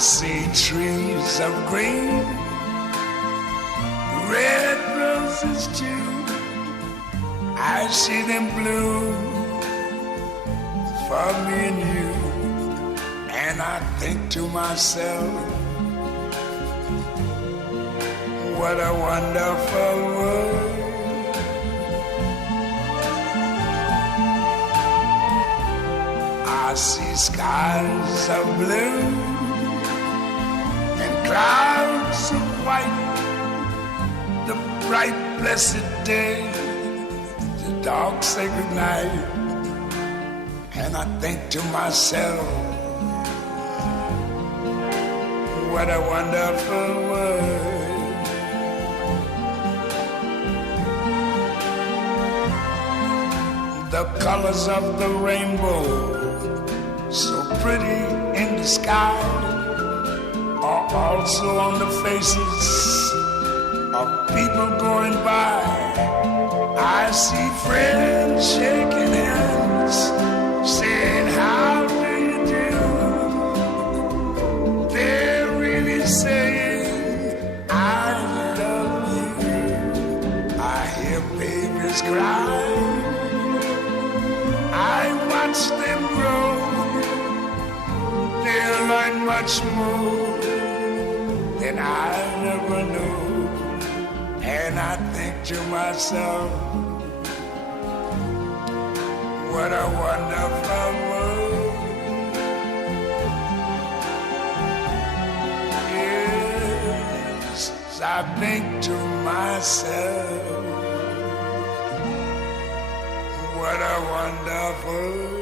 see trees of green, red roses too. I see them bloom for me and you. And I think to myself, what a wonderful world. I see skies of blue and clouds of white, the bright blessed day, the dark sacred night. And I think to myself, what a wonderful world. The colors of the rainbow, so pretty in the sky, are also on the faces of people going by. I see friends shaking hands, saying, how do you do? They're really saying, I love you. I hear babies cry, I watch them grow. They'll learn much more than I never knew. And I think to myself, what a wonderful world. Yes, I think to myself, what a wonderful world.